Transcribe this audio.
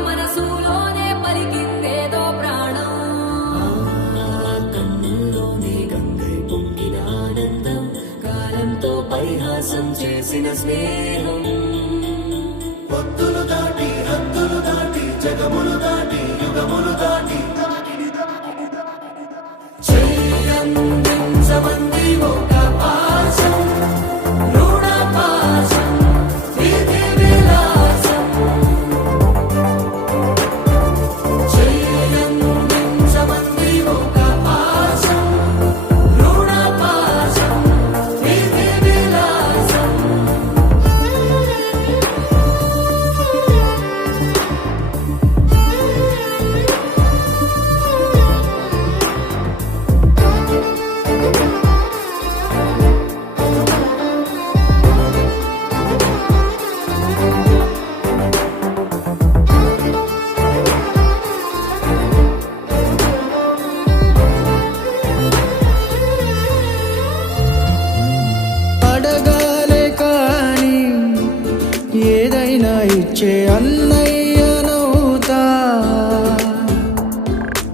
మనసులోనే పలికిందేదో ప్రాణం. కన్నుల్లోనే గంగై పొంగిన ఆనందం, కాలంతో పరిహాసం చేసిన స్నేహం. పొత్తులు దాటి హద్దులు దాటి జగములు దాటి యుగములు దాటి